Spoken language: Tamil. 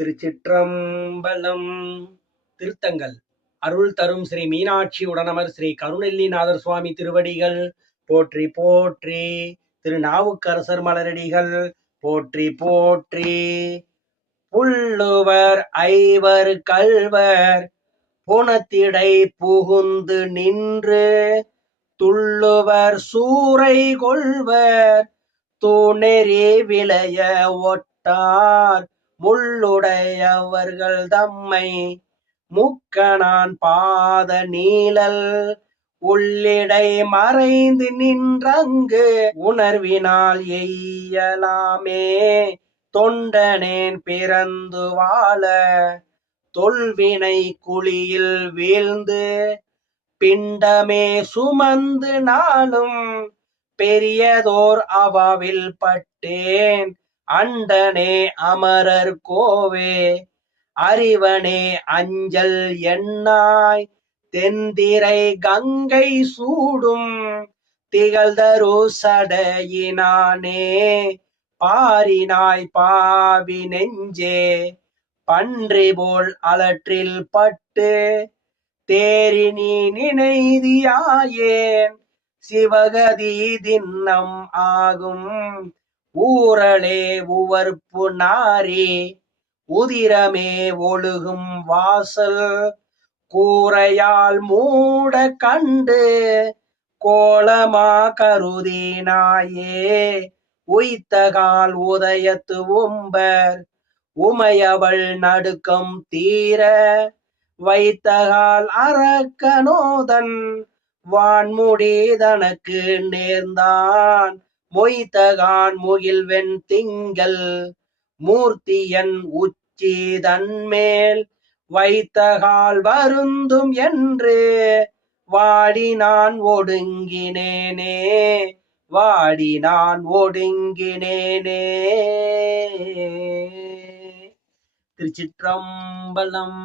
திருச்சிற்றம்பலம். திருத்தங்கள் அருள் தரும் ஸ்ரீ மீனாட்சி உடனமர் ஸ்ரீ கருணெல்லிநாதர் சுவாமி திருவடிகள் போற்றி போற்றி. திருநாவுக்கரசர் மலரடிகள் போற்றி போற்றி. புல்லுவர் ஐவர் கள்வர் புனத்திடை புகுந்து நின்று துள்ளுவர் சூறை கொள்வர் தூணெறி விளைய ஒட்டார் முள்ளுடையவர்கள் தம்மை முக்கணான் பாத நீழல் உள்ளிடை மறைந்து நின்றங்கு உணர்வினால் எய்யலாமே தொண்டனேன் பிறந்து வாழ தொல்வினை குழியில் வீழ்ந்து பிண்டமே சுமந்து நாளும் பெரியதோர் அவாவில் பட்டேன் அண்டனே அமரர் கோவே அறிவனே அஞ்சல் எண்ணாய் தென்திரை கங்கை சூடும் திகழ்தரு சடையினானே பாரினாய் பாவி நெஞ்சே பன்றி போல் அலற்றில் பட்டு தேறி நீ நினைதியாயேன் சிவகதி தின்னம் ஆகும் ஊரலே உவர்ப்பு நாரி உதிரமே ஒழுகும் வாசல் கூரையால் மூட கண்டு கோலமா கருதினாயே உய்த்தகால் உதயத்து உம்பர் உமையவள் நடுக்கம் தீர வைத்தகால் அரக்கனோதன் வான்முடி தனக்கு நேர்ந்தான் மொய்த்தகான் முகில்வெண் திங்கள் மூர்த்தியன் உச்சி தன்மேல் வைத்தகால் வருந்தும் என்று வாடினான் ஒடுங்கினேனே வாடினான் ஒடுங்கினேனே. திருச்சிற்றம்பலம்.